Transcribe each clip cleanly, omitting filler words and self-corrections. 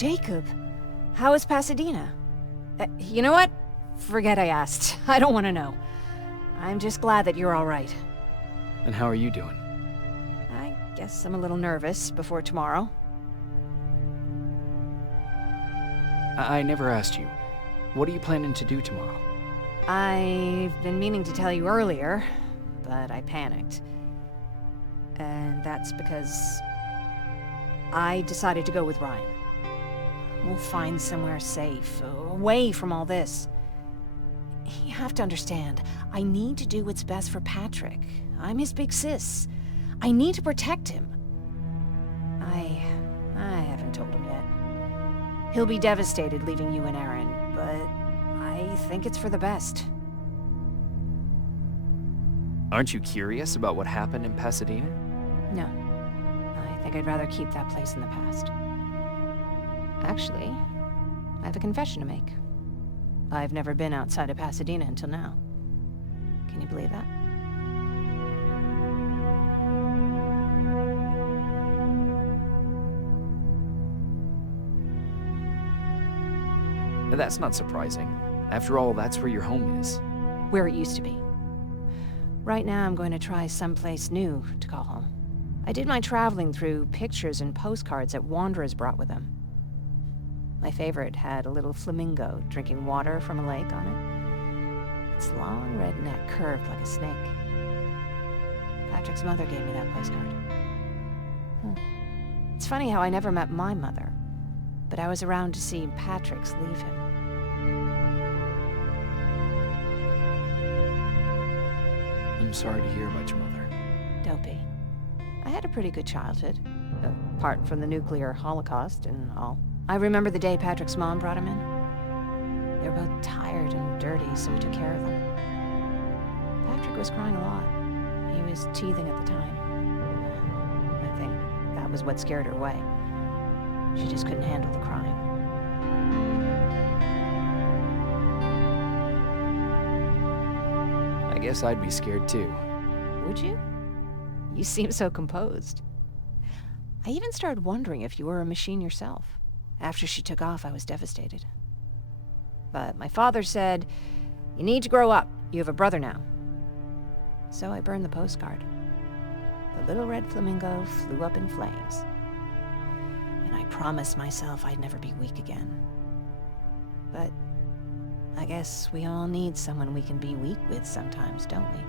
Jacob, how is Pasadena? You know what? Forget I asked. I don't want to know. I'm just glad that you're all right. And how are you doing? I guess I'm a little nervous before tomorrow. I never asked you. What are you planning to do tomorrow? I've been meaning to tell you earlier, but I panicked. And that's because I decided to go with Ryan. We'll find somewhere safe, away from all this. You have to understand, I need to do what's best for Patrick. I'm his big sis. I need to protect him. I haven't told him yet. He'll be devastated leaving you and Aaron, but I think it's for the best. Aren't you curious about what happened in Pasadena? No. I think I'd rather keep that place in the past. Actually, I have a confession to make. I've never been outside of Pasadena until now. Can you believe that? That's not surprising. After all, that's where your home is. Where it used to be. Right now, I'm going to try someplace new to call home. I did my traveling through pictures and postcards that wanderers brought with them. My favorite had a little flamingo drinking water from a lake on it. Its long red neck curved like a snake. Patrick's mother gave me that postcard. It's funny how I never met my mother, but I was around to see Patrick's leave him. I'm sorry to hear about your mother. Don't be. I had a pretty good childhood, apart from the nuclear holocaust and all. I remember the day Patrick's mom brought him in. They were both tired and dirty, so we took care of them. Patrick was crying a lot. He was teething at the time. I think that was what scared her away. She just couldn't handle the crying. I guess I'd be scared too. Would you? You seem so composed. I even started wondering if you were a machine yourself. After she took off, I was devastated. But my father said, "You need to grow up. You have a brother now." So I burned the postcard. The little red flamingo flew up in flames. And I promised myself I'd never be weak again. But I guess we all need someone we can be weak with sometimes, don't we?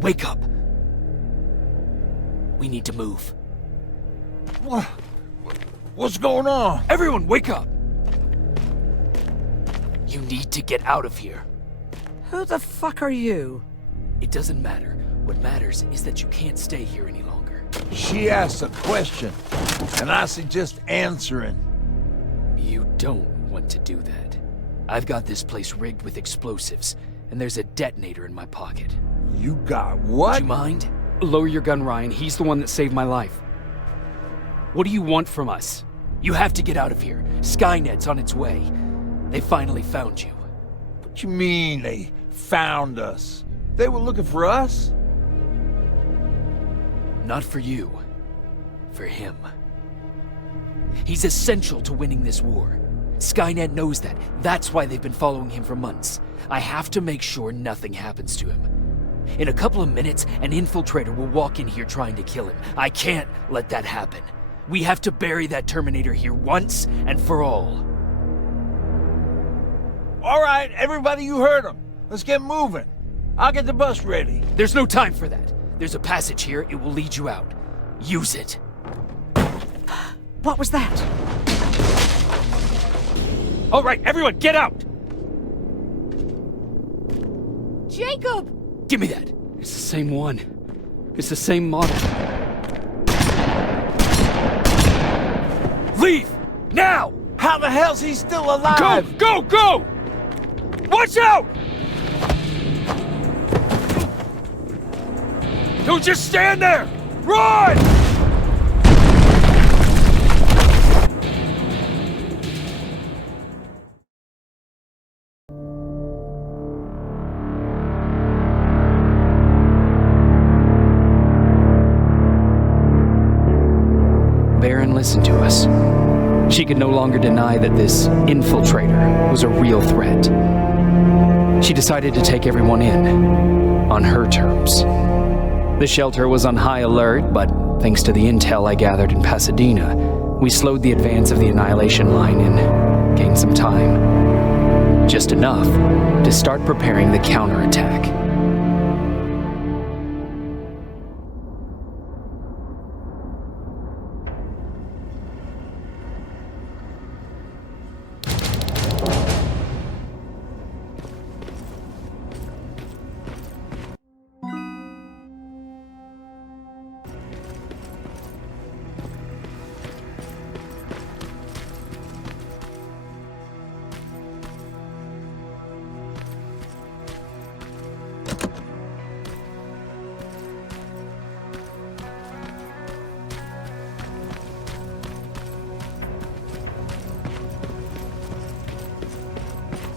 Wake up! We need to move. What's going on? Everyone, wake up! You need to get out of here. Who the fuck are you? It doesn't matter. What matters is that you can't stay here any longer. She asked a question, and I suggest answering. You don't want to do that. I've got this place rigged with explosives, and there's a detonator in my pocket. You got what? Do you mind? Lower your gun, Ryan. He's the one that saved my life. What do you want from us? You have to get out of here. Skynet's on its way. They finally found you. What you mean they found us? They were looking for us? Not for you. For him. He's essential to winning this war. Skynet knows that. That's why they've been following him for months. I have to make sure nothing happens to him. In a couple of minutes, an infiltrator will walk in here trying to kill him. I can't let that happen. We have to bury that Terminator here once and for all. All right, everybody, you heard him. Let's get moving. I'll get the bus ready. There's no time for that. There's a passage here. It will lead you out. Use it. What was that? All right, everyone, get out! Jacob! Give me that. It's the same one. It's the same model. Leave! Now! How the hell's he still alive? Go! Go! Go! Watch out! Don't just stand there! Run! listen to us. She could no longer deny that this infiltrator was a real threat. She decided to take everyone in, on her terms. The shelter was on high alert, but thanks to the intel I gathered in Pasadena, we slowed the advance of the Annihilation line and gained some time. Just enough to start preparing the counterattack.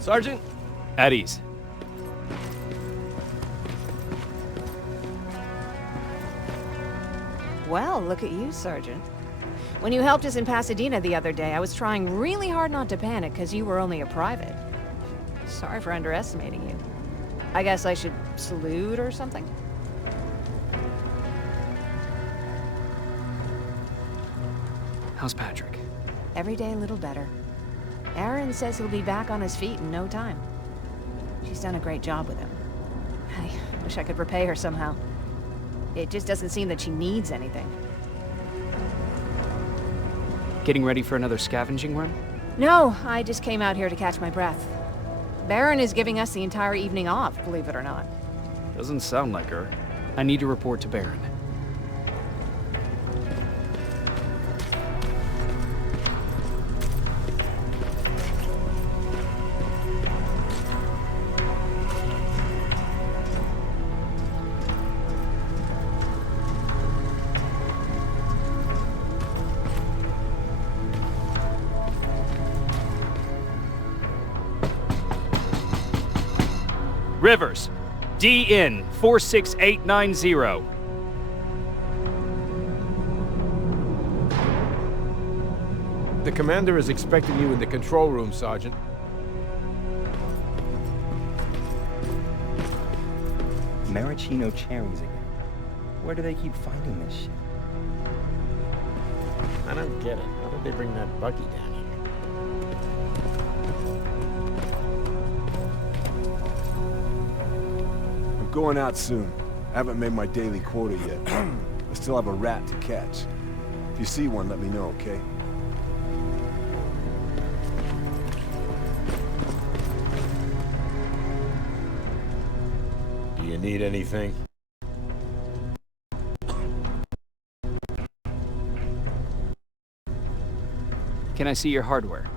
Sergeant? At ease. Well, look at you, Sergeant. When you helped us in Pasadena the other day, I was trying really hard not to panic because you were only a private. Sorry for underestimating you. I guess I should salute or something? How's Patrick? Every day a little better. Aaron says he'll be back on his feet in no time. She's done a great job with him. I wish I could repay her somehow. It just doesn't seem that she needs anything. Getting ready for another scavenging run? No, I just came out here to catch my breath. Baron is giving us the entire evening off, believe it or not. Doesn't sound like her. I need to report to Baron. Rivers, DN 46890. The commander is expecting you in the control room, Sergeant. Maraschino cherries again. Where do they keep finding this shit? I don't get it. How did they bring that buggy down here? I'm going out soon. I haven't made my daily quota yet. I still have a rat to catch. If you see one, let me know, okay? Do you need anything? Can I see your hardware?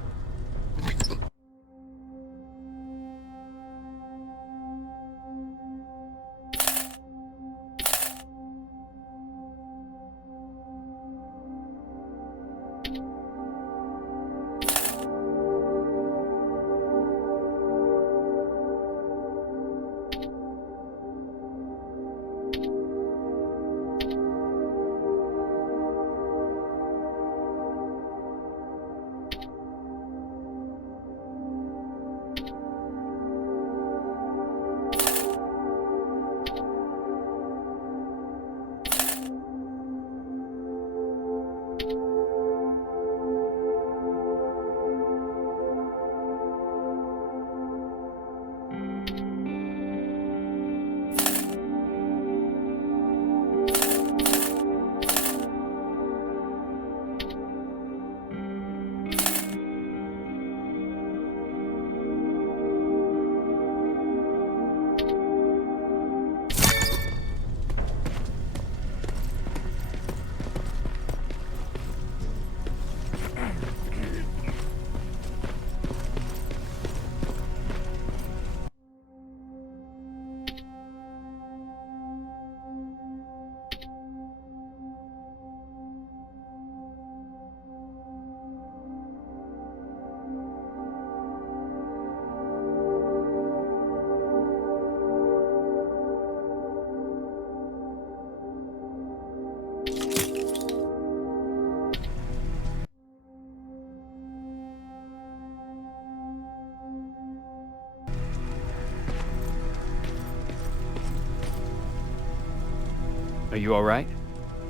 Are you alright?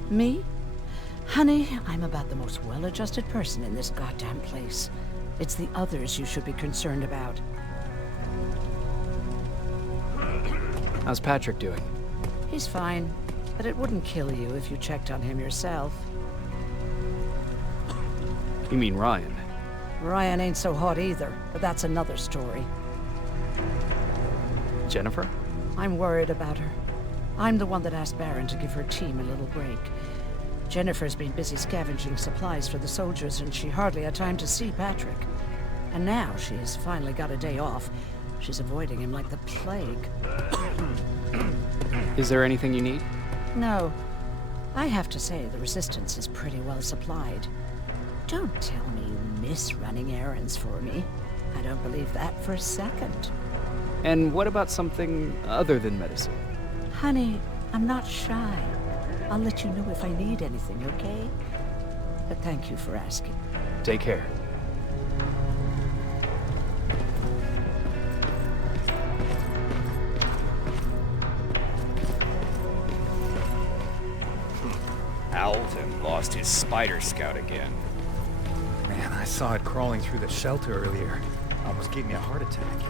Me? Honey, I'm about the most well-adjusted person in this goddamn place. It's the others you should be concerned about. How's Patrick doing? He's fine, but it wouldn't kill you if you checked on him yourself. You mean Ryan? Ryan ain't so hot either, but that's another story. Jennifer? I'm worried about her. I'm the one that asked Baron to give her team a little break. Jennifer's been busy scavenging supplies for the soldiers, and she hardly had time to see Patrick. And now she's finally got a day off. She's avoiding him like the plague. Is there anything you need? No. I have to say, the Resistance is pretty well supplied. Don't tell me you miss running errands for me. I don't believe that for a second. And what about something other than medicine? Honey, I'm not shy. I'll let you know if I need anything, okay? But thank you for asking. Take care. Alvin lost his spider scout again. Man, I saw it crawling through the shelter earlier. Almost gave me a heart attack.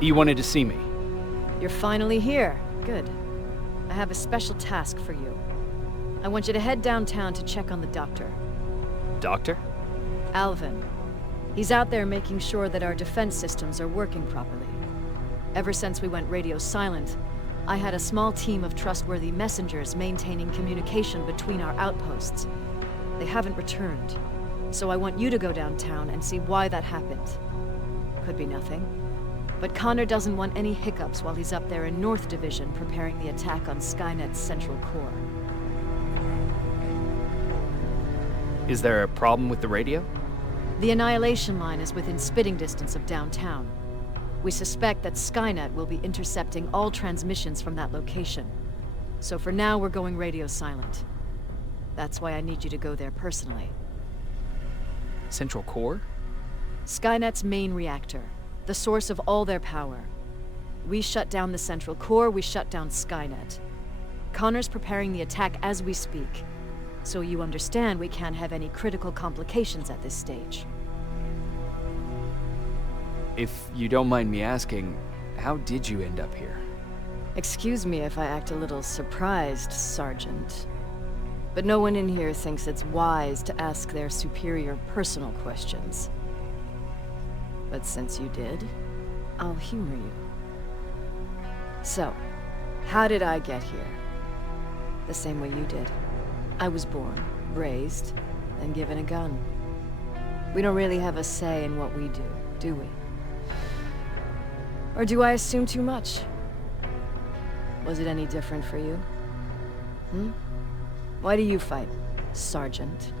You wanted to see me? You're finally here. Good. I have a special task for you. I want you to head downtown to check on the doctor. Doctor? Alvin. He's out there making sure that our defense systems are working properly. Ever since we went radio silent, I had a small team of trustworthy messengers maintaining communication between our outposts. They haven't returned, so I want you to go downtown and see why that happened. Could be nothing, but Connor doesn't want any hiccups while he's up there in North Division preparing the attack on Skynet's central core. Is there a problem with the radio? The Annihilation Line is within spitting distance of downtown. We suspect that Skynet will be intercepting all transmissions from that location. So for now, we're going radio silent. That's why I need you to go there personally. Central core? Skynet's main reactor, the source of all their power. We shut down the central core, we shut down Skynet. Connor's preparing the attack as we speak. So you understand we can't have any critical complications at this stage. If you don't mind me asking, how did you end up here? Excuse me if I act a little surprised, Sergeant. But no one in here thinks it's wise to ask their superior personal questions. But since you did, I'll humor you. So, how did I get here? The same way you did. I was born, raised, and given a gun. We don't really have a say in what we do we? Or do I assume too much? Was it any different for you? Why do you fight, Sergeant?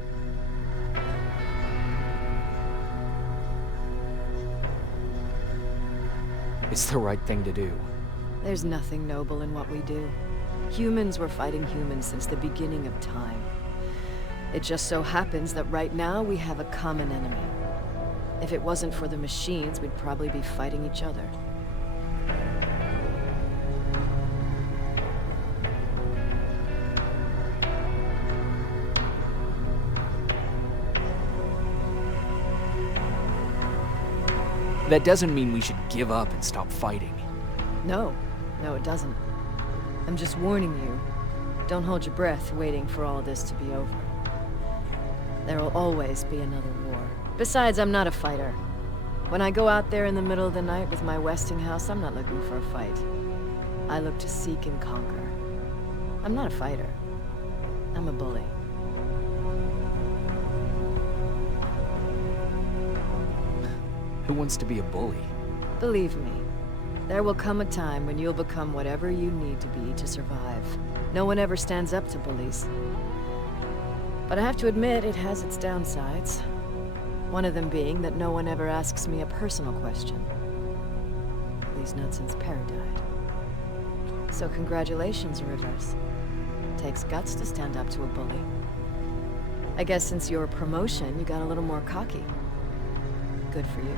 It's the right thing to do. There's nothing noble in what we do. Humans were fighting humans since the beginning of time. It just so happens that right now we have a common enemy. If it wasn't for the machines, we'd probably be fighting each other. That doesn't mean we should give up and stop fighting. No, it doesn't. I'm just warning you. Don't hold your breath waiting for all this to be over. There will always be another war. Besides, I'm not a fighter. When I go out there in the middle of the night with my Westinghouse, I'm not looking for a fight. I look to seek and conquer. I'm not a fighter. I'm a bully. Who wants to be a bully? Believe me, there will come a time when you'll become whatever you need to be to survive. No one ever stands up to bullies. But I have to admit, it has its downsides. One of them being that no one ever asks me a personal question. At least not since Perry died. So congratulations, Rivers. Takes guts to stand up to a bully. I guess since your promotion, you got a little more cocky. Good for you.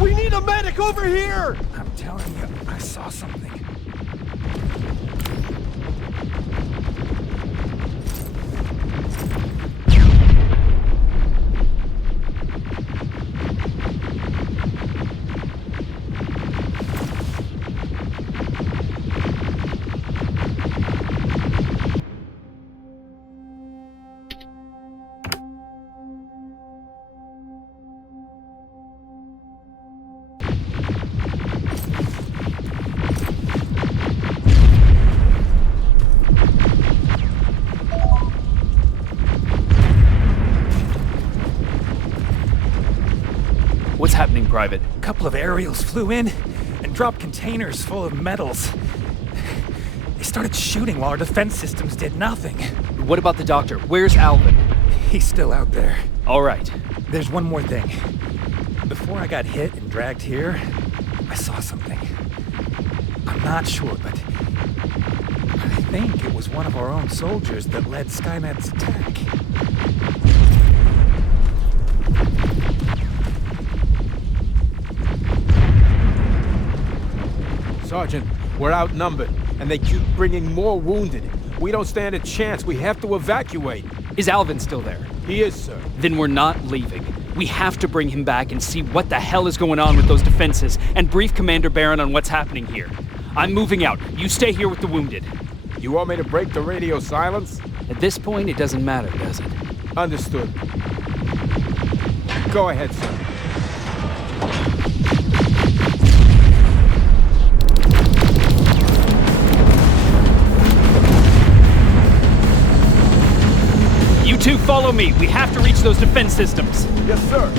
We need a medic over here! I'm telling you, I saw something. What's happening, Private? A couple of aerials flew in and dropped containers full of metals. They started shooting while our defense systems did nothing. What about the doctor? Where's Alvin? He's still out there. All right. There's one more thing. Before I got hit and dragged here, I saw something. I'm not sure, but I think it was one of our own soldiers that led Skynet's attack. Sergeant, we're outnumbered, and they keep bringing more wounded. We don't stand a chance. We have to evacuate. Is Alvin still there? He is, sir. Then we're not leaving. We have to bring him back and see what the hell is going on with those defenses and brief Commander Barron on what's happening here. I'm moving out. You stay here with the wounded. You want me to break the radio silence? At this point, it doesn't matter, does it? Understood. Go ahead, sir. You two follow me. We have to reach those defense systems. Yes, sir.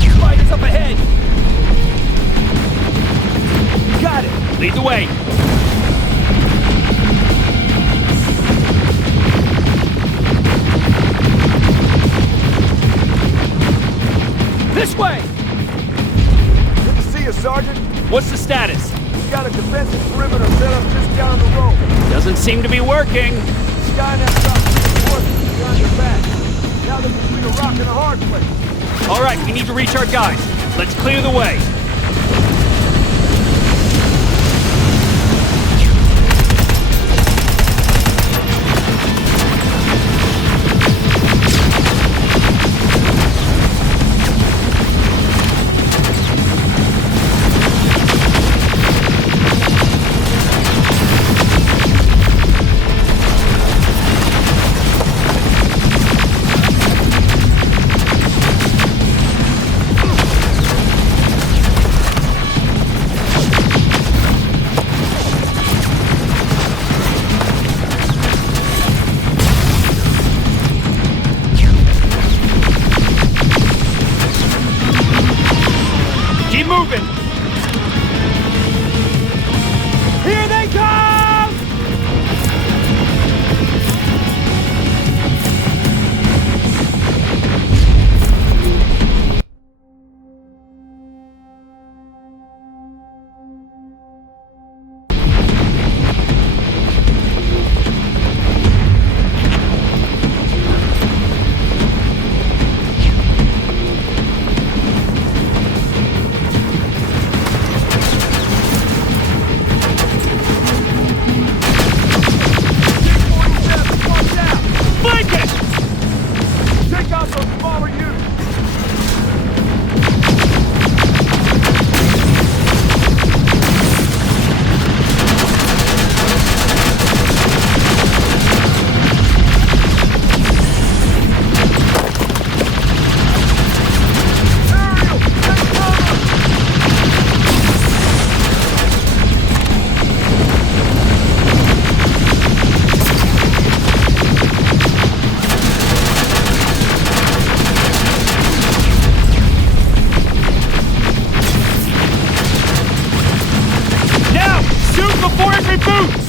Spiders up ahead. Got it. Lead the way. This way. Good to see you, Sergeant. What's the status? We got a defensive perimeter set up just down the road. Doesn't seem to be working. Skynet's got reinforcements behind your back. Now they're between a rock and a hard place. All right, we need to reach our guys. Let's clear the way. 400 boots!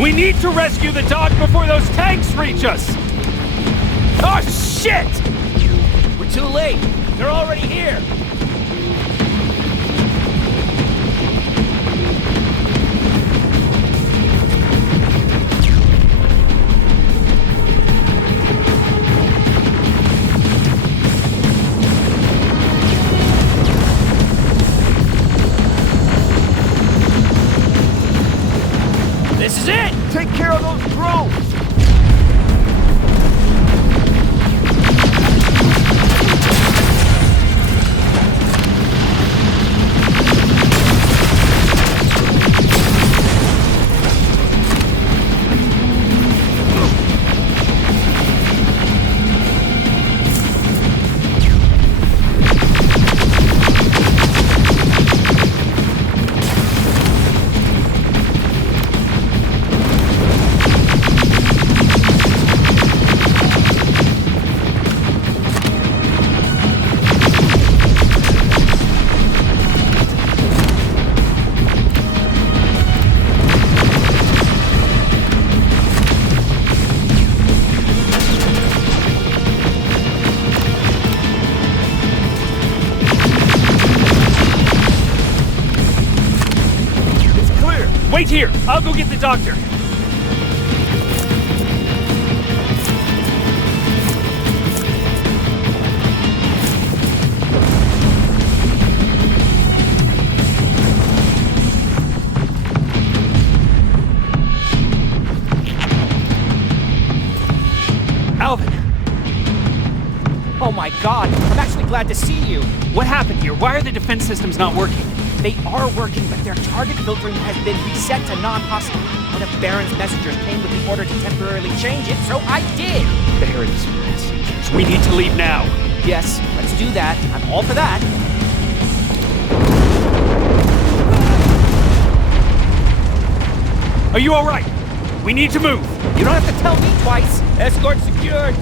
We need to rescue the dock before those tanks reach us! Oh, shit! We're too late. They're already here. This is it! Take care of those drones! Wait here! I'll go get the doctor! glad to see you. What happened here? Why are the defense systems not working? They are working, but their target filtering has been reset to non-hostile. One of Baron's messengers came with the order to temporarily change it, so I did. Baron's messengers. We need to leave now. Yes, let's do that. I'm all for that. Are you all right? We need to move. You don't have to tell me twice. Escort secured.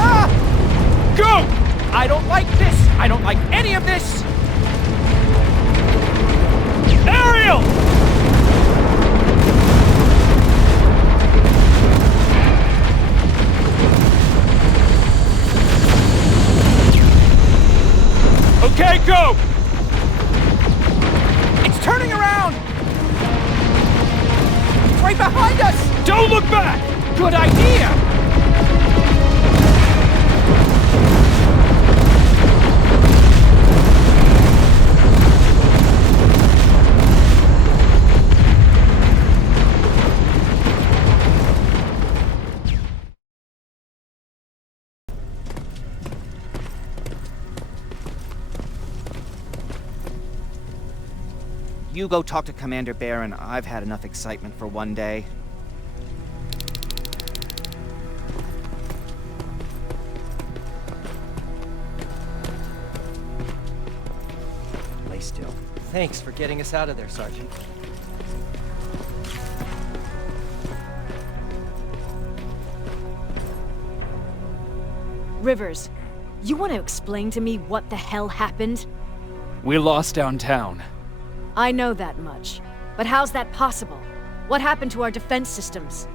Ah! Go! I don't like this. I don't like any of this. Ariel! Okay, go! It's turning around! It's right behind us! Don't look back! Good idea! You go talk to Commander Baron. I've had enough excitement for one day. Lay still. Thanks for getting us out of there, Sergeant. Rivers, you want to explain to me what the hell happened? We lost downtown. I know that much. But how's that possible? What happened to our defense systems?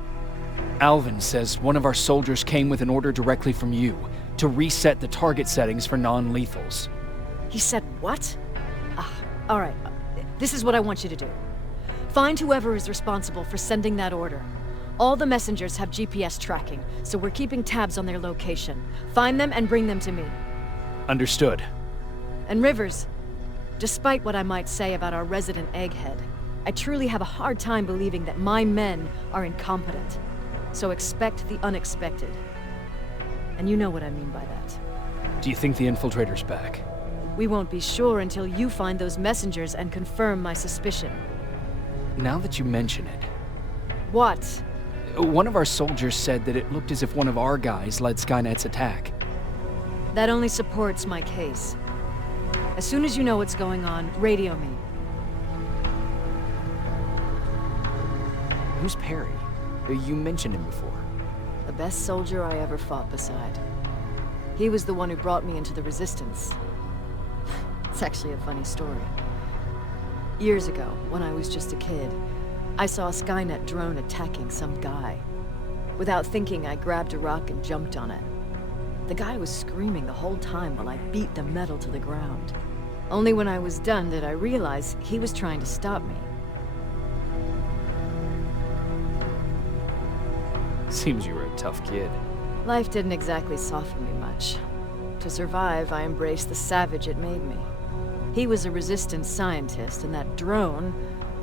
Alvin says one of our soldiers came with an order directly from you to reset the target settings for non-lethals. He said what? All right. This is what I want you to do. Find whoever is responsible for sending that order. All the messengers have GPS tracking, so we're keeping tabs on their location. Find them and bring them to me. Understood. And Rivers, despite what I might say about our resident egghead, I truly have a hard time believing that my men are incompetent. So expect the unexpected. And you know what I mean by that. Do you think the infiltrator's back? We won't be sure until you find those messengers and confirm my suspicion. Now that you mention it... What? One of our soldiers said that it looked as if one of our guys led Skynet's attack. That only supports my case. As soon as you know what's going on, radio me. Who's Perry? You mentioned him before. The best soldier I ever fought beside. He was the one who brought me into the Resistance. It's actually a funny story. Years ago, when I was just a kid, I saw a Skynet drone attacking some guy. Without thinking, I grabbed a rock and jumped on it. The guy was screaming the whole time while I beat the metal to the ground. Only when I was done did I realize he was trying to stop me. Seems you were a tough kid. Life didn't exactly soften me much. To survive, I embraced the savage it made me. He was a resistance scientist, and that drone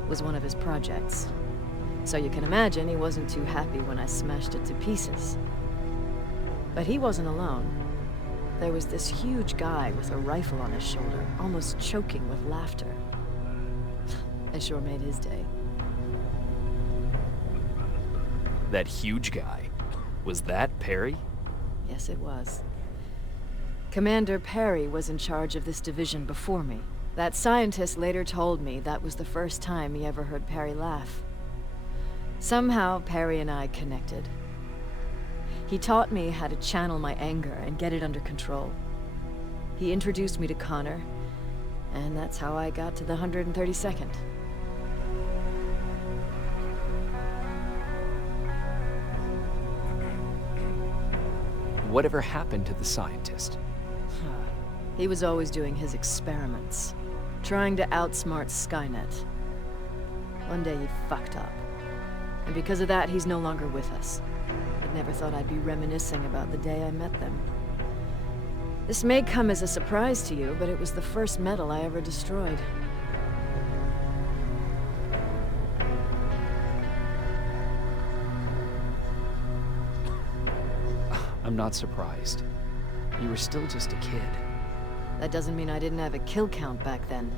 was one of his projects. So you can imagine he wasn't too happy when I smashed it to pieces. But he wasn't alone. There was this huge guy with a rifle on his shoulder, almost choking with laughter. I sure made his day. That huge guy. Was that Perry? Yes, it was. Commander Perry was in charge of this division before me. That scientist later told me that was the first time he ever heard Perry laugh. Somehow, Perry and I connected. He taught me how to channel my anger and get it under control. He introduced me to Connor, and that's how I got to the 132nd. Whatever happened to the scientist? He was always doing his experiments, trying to outsmart Skynet. One day he fucked up, and because of that, he's no longer with us. I never thought I'd be reminiscing about the day I met them. This may come as a surprise to you, but it was the first metal I ever destroyed. I'm not surprised. You were still just a kid. That doesn't mean I didn't have a kill count back then.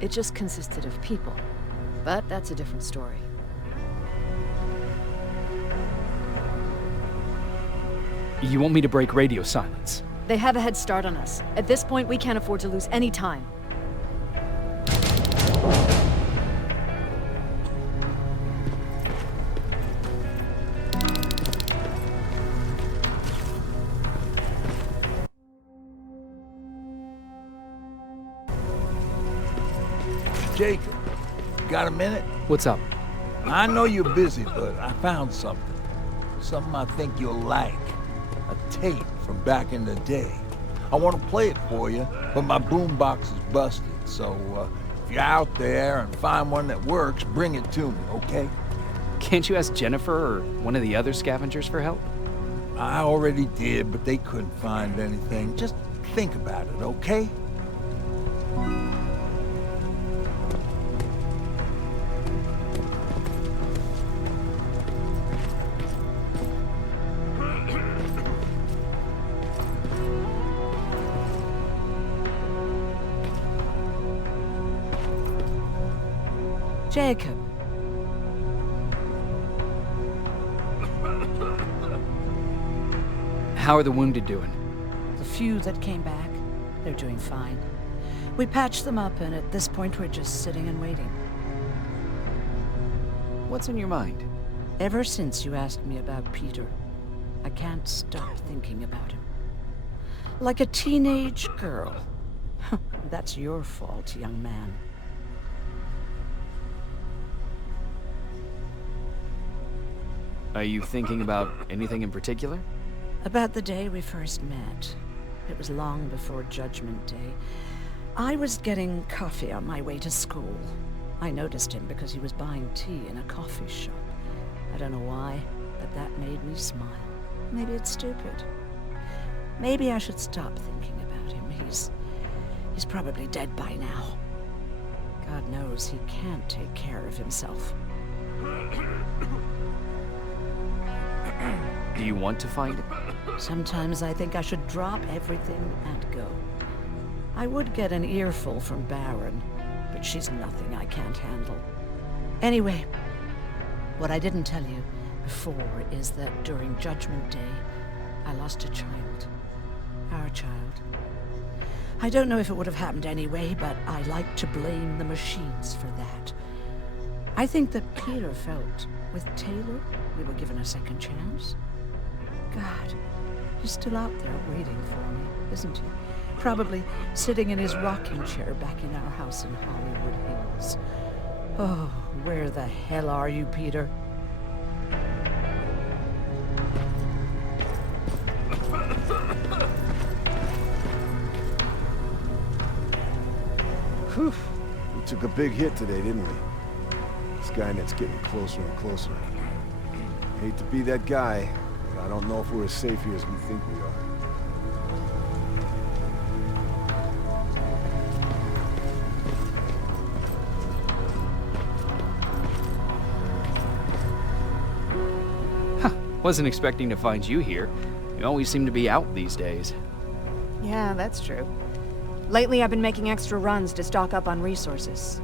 It just consisted of people. But that's a different story. You want me to break radio silence? They have a head start on us. At this point, we can't afford to lose any time. Jacob, got a minute? What's up? I know you're busy, but I found something. Something I think you'll like. A tape from back in the day. I want to play it for you, but my boombox is busted, so if you're out there and find one that works, bring it to me, okay? Can't you ask Jennifer or one of the other scavengers for help? I already did, but they couldn't find anything. Just think about it, okay? Jacob. How are the wounded doing? The few that came back, they're doing fine. We patched them up, and at this point we're just sitting and waiting. What's on your mind? Ever since you asked me about Peter, I can't stop thinking about him. Like a teenage girl. That's your fault, young man. Are you thinking about anything in particular? About the day we first met. It was long before Judgment Day. I was getting coffee on my way to school. I noticed him because he was buying tea in a coffee shop. I don't know why, but that made me smile. Maybe it's stupid. Maybe I should stop thinking about him. He's probably dead by now. God knows he can't take care of himself. Do you want to find him? Sometimes I think I should drop everything and go. I would get an earful from Baron, but she's nothing I can't handle. Anyway, what I didn't tell you before is that during Judgment Day, I lost a child. Our child. I don't know if it would have happened anyway, but I like to blame the machines for that. I think that Peter felt with Taylor we were given a second chance. God, he's still out there waiting for me, isn't he? Probably sitting in his rocking chair back in our house in Hollywood Hills. Oh, where the hell are you, Peter? Whew. We took a big hit today, didn't we? Skynet's getting closer and closer. Hate to be that guy, but I don't know if we're as safe here as we think we are. Wasn't expecting to find you here. You always seem to be out these days. Yeah, that's true. Lately, I've been making extra runs to stock up on resources.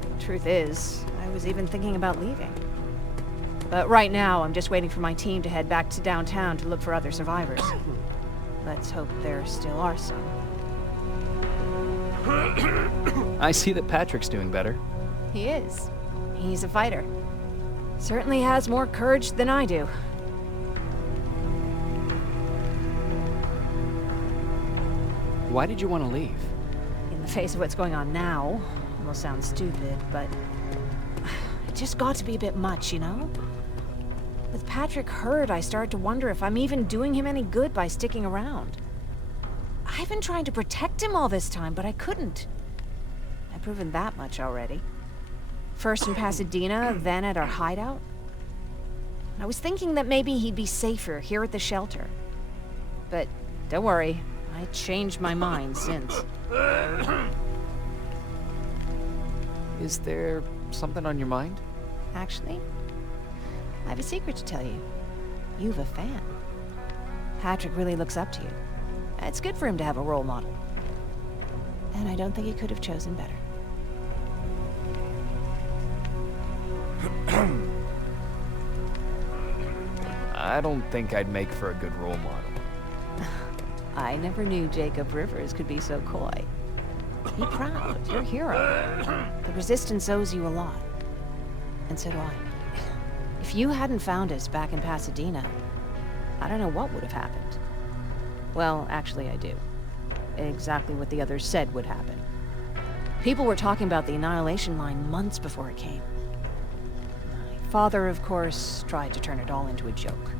The truth is, I was even thinking about leaving. But right now, I'm just waiting for my team to head back to downtown to look for other survivors. Let's hope there still are some. I see that Patrick's doing better. He is. He's a fighter. Certainly has more courage than I do. Why did you want to leave? In the face of what's going on now, it will sound stupid, but it just got to be a bit much, you know? With Patrick hurt, I started to wonder if I'm even doing him any good by sticking around. I've been trying to protect him all this time, but I couldn't. I've proven that much already. First in Pasadena, then at our hideout. I was thinking that maybe he'd be safer here at the shelter. But don't worry, I changed my mind since. Is there something on your mind? Actually, I have a secret to tell you. You've a fan. Patrick really looks up to you. It's good for him to have a role model. And I don't think he could have chosen better. I don't think I'd make for a good role model. I never knew Jacob Rivers could be so coy. Be proud, you're a hero. The Resistance owes you a lot. And so do I. If you hadn't found us back in Pasadena, I don't know what would have happened. Well, actually I do. Exactly what the others said would happen. People were talking about the Annihilation Line months before it came. My father, of course, tried to turn it all into a joke.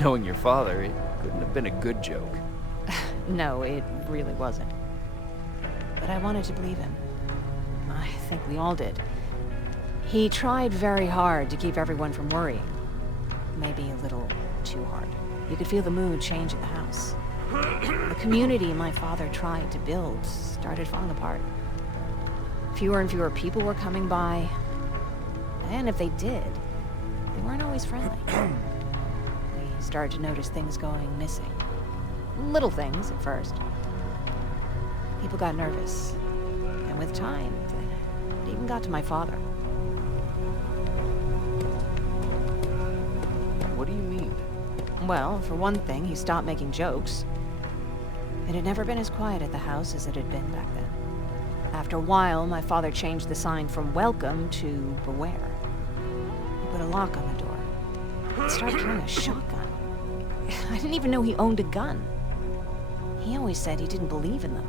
Knowing your father, it couldn't have been a good joke. No, it really wasn't. But I wanted to believe him. I think we all did. He tried very hard to keep everyone from worrying. Maybe a little too hard. You could feel the mood change in the house. The community my father tried to build started falling apart. Fewer and fewer people were coming by. And if they did, they weren't always friendly. We started to notice things going missing. Little things at first. People got nervous. And with time, it even got to my father. What do you mean? Well, for one thing, he stopped making jokes. It had never been as quiet at the house as it had been back then. After a while, my father changed the sign from welcome to beware. He put a lock on the door. He started carrying a shotgun. I didn't even know he owned a gun. He always said he didn't believe in them.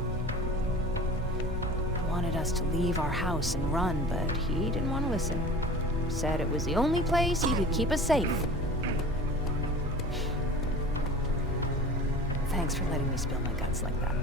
He wanted us to leave our house and run, but he didn't want to listen. Said it was the only place he could keep us safe. Thanks for letting me spill my guts like that.